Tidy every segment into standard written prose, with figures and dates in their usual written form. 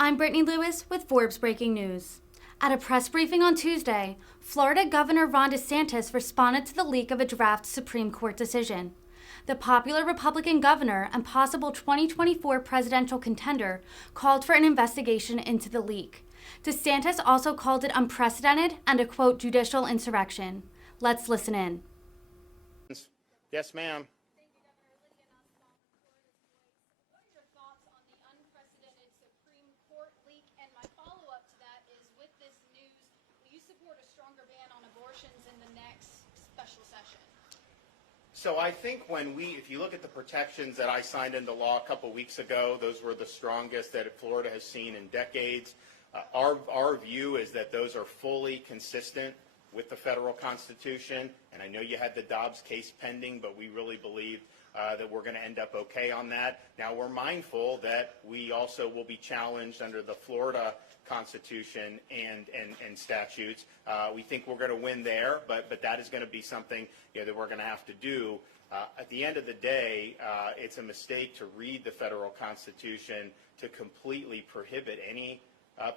I'm Brittany Lewis with Forbes Breaking News. At a press briefing on Tuesday, Florida Governor Ron DeSantis responded to the leak of a draft Supreme Court decision. The popular Republican governor and possible 2024 presidential contender called for an investigation into the leak. DeSantis also called it unprecedented and a, quote, judicial insurrection. Let's listen in. Yes, ma'am. And my follow-up to that is, with this news, will you support a stronger ban on abortions in the next special session? So I think if you look at the protections that I signed into law a couple weeks ago, those were the strongest that Florida has seen in decades. Our view is that those are fully consistent with the federal Constitution. And I know you had the Dobbs case pending, but we really believe that we're going to end up okay on that. Now, we're mindful that we also will be challenged under the Florida Constitution and statutes. We think we're going to win there, but that is going to be something that we're going to have to do. At the end of the day, it's a mistake to read the federal Constitution to completely prohibit any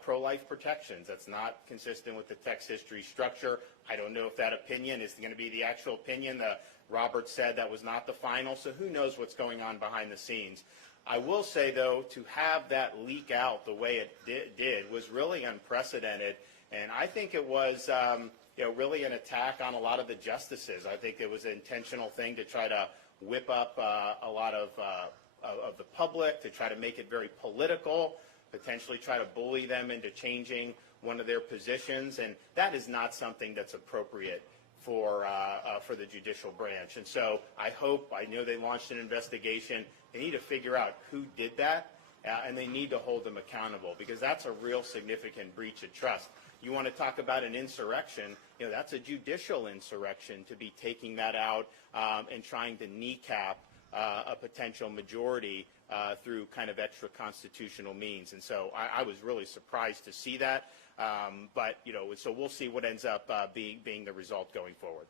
pro-life protections. That's not consistent with the text history structure. I don't know if that opinion is going to be the actual opinion. Robert said that was not the final, so who knows what's going on behind the scenes. I will say, though, to have that leak out the way it did was really unprecedented, and I think it was really an attack on a lot of the justices. I think it was an intentional thing to try to whip up a lot of the public, to try to make it very political, potentially try to bully them into changing one of their positions, and that is not something that's appropriate for the judicial branch. And so I know they launched an investigation. They need to figure out who did that, and they need to hold them accountable, because that's a real significant breach of trust. You want to talk about an insurrection, that's a judicial insurrection, to be taking that out and trying to kneecap a potential majority through kind of extra constitutional means. And so I was really surprised to see that. But so we'll see what ends up being the result going forward.